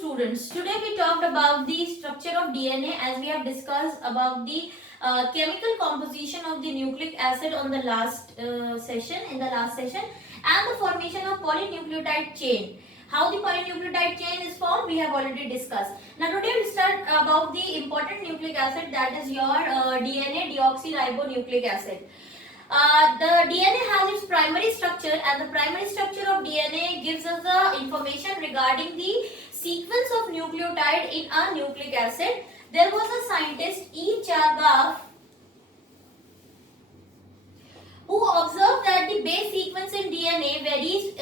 students, today we talked about the structure of DNA as we have discussed about the chemical composition of the nucleic acid on the last session, and the formation of polynucleotide chain. How the polynucleotide chain is formed, we have already discussed. Now today we start about the important nucleic acid, that is your DNA deoxyribonucleic acid. The DNA has its primary structure, and the primary structure of DNA gives us the information regarding the sequence of nucleotide in a nucleic acid. There was a scientist E. Chargaff who observed that the base sequence in DNA varies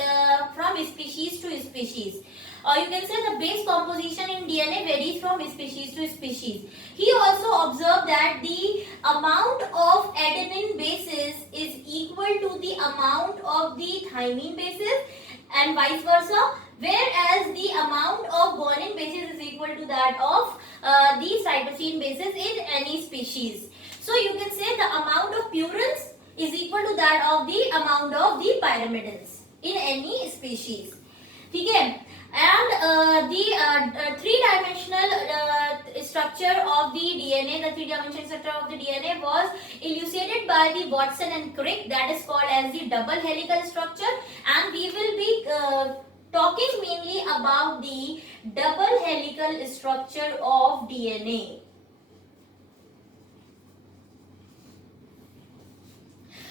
from species to species. Or you can say the base composition in DNA varies from species to species. He also observed that the amount of adenine bases is equal to the amount of the thymine bases and vice versa, whereas the amount of guanine bases is equal to that of the cytosine bases in any species. So you can say the amount of purines is equal to that of the amount of the pyrimidines in any species. Okay? And the three-dimensional structure of the DNA, the three-dimensional structure of the DNA was elucidated by the Watson and Crick, that is called as the double helical structure, and we will be talking mainly about the double helical structure of DNA.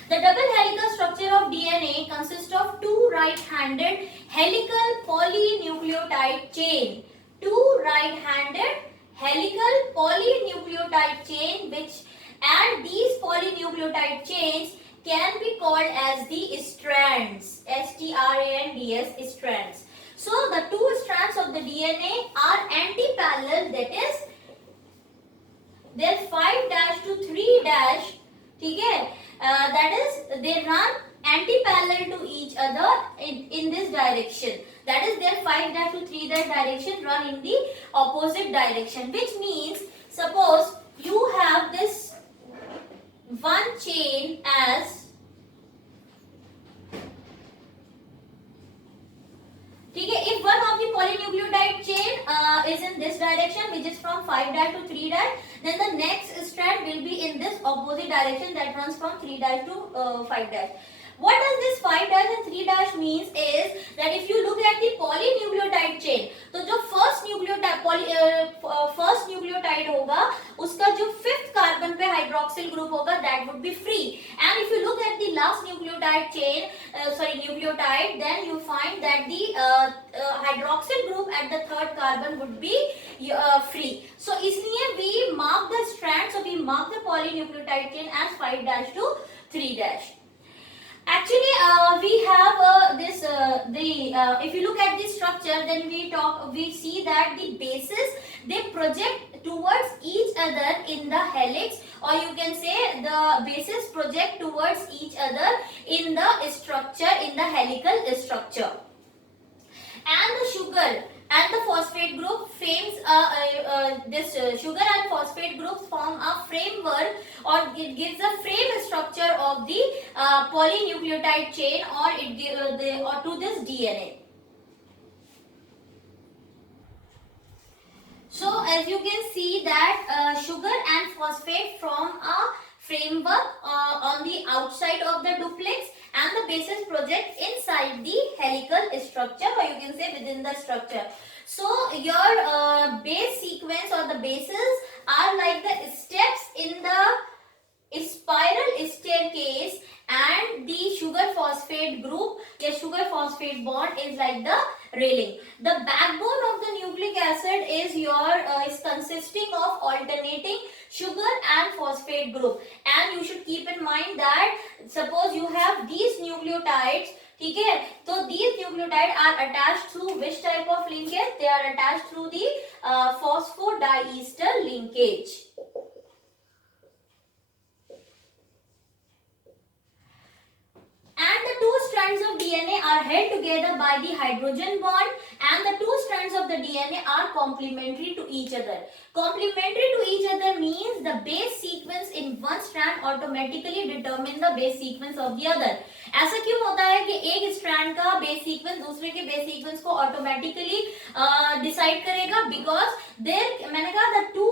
The double helical structure of DNA consists of two right-handed helical polynucleotide chain. Two right-handed helical polynucleotide chain, and these polynucleotide chains can be called as the strands. S-T-R-A-N-D-S, strands. So the two strands of the DNA are anti-parallel, that is their 5' to 3', okay? That is, they run anti-parallel to each other in this direction. That is, their 5' to 3' direction run in the opposite direction, which means suppose you have this one chain as if one of the polynucleotide chain is in this direction, which is from 5' to 3', then the next strand will be in this opposite direction, that runs from 3' to 5'. What does this 5' and 3' means is that if you look at the polynucleotide chain, तो जो first nucleotide होगा, उसका जो fifth carbon पे hydroxyl group होगा, that would be free. And if you look at the last nucleotide chain, nucleotide, then you find that the hydroxyl group at the third carbon would be free. So इसलिए we mark the strand, so we mark the polynucleotide chain as 5' to 3'. Actually, we have if you look at this structure, then we see that the bases, they project towards each other in the helix, or you can say the bases project towards each other in the structure, in the helical structure. And the sugar and the phosphate group sugar and phosphate groups form a framework, or it gives a frame structure of the polynucleotide chain, or to this DNA. So as you can see that sugar and phosphate form a framework on the outside of the duplex, and the bases project inside the helical structure, or you can say within the structure. So your base sequence or the bases are like the steps in the spiral staircase, and the sugar phosphate group, the sugar phosphate bond is like the railing. The backbone of the nucleic acid is consisting of alternating sugar and phosphate group, and you should keep in mind that suppose you have these nucleotides, okay, so these nucleotides are attached through which type of linkage? They are attached through the phosphodiester linkage. And the two strands of DNA are held together by the hydrogen bond, and the two strands of of the DNA are complementary to each other. Complementary to each other means the base sequence in one strand automatically determine the base sequence of the other. ऐसा क्यों होता है कि एक strand का base sequence दूसरे के base sequence को ऑटोमेटिकली डिसाइड करेगा? बिकॉज देयर, मैंने कहा the two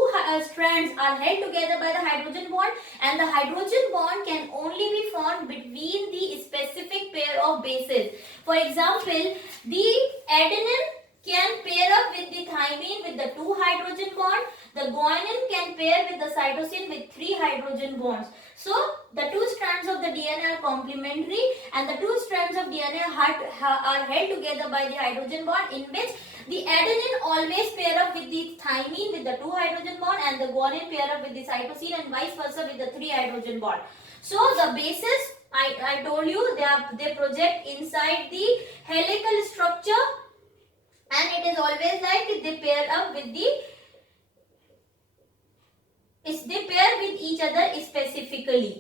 strands are held together by the hydrogen bond, and the hydrogen bond can only be formed between the specific pair of bases. For example, the adenine can pair up with the thymine with the 2 hydrogen bond. The guanine can pair with the cytosine with 3 hydrogen bonds. So the two strands of the DNA are complementary, and the two strands of DNA are held together by the hydrogen bond, in which the adenine always pair up with the thymine with the 2 hydrogen bond, and the guanine pair up with the cytosine, and vice versa with the 3 hydrogen bond. So the bases, I told you, they project inside the helical structure, and it is always like they pair up with each other specifically.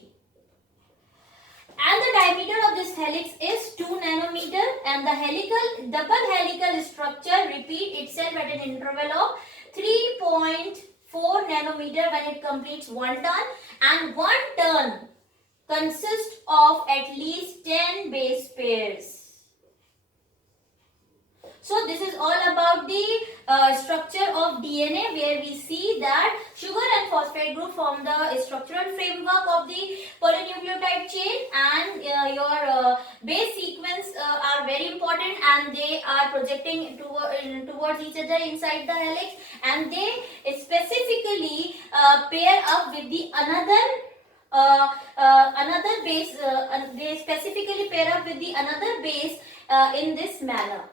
And the diameter of this helix is 2 nanometer, and the double helical structure repeat itself at an interval of 3.4 nanometer when it completes 1 turn, and 1 turn consists of at least 10 base pairs. So this is all about the structure of DNA, where we see that sugar and phosphate group form the structural framework of the polynucleotide chain, and your base sequence are very important, and they are projecting towards each other inside the helix, and they specifically pair up with the another base. They specifically pair up with the another base in this manner.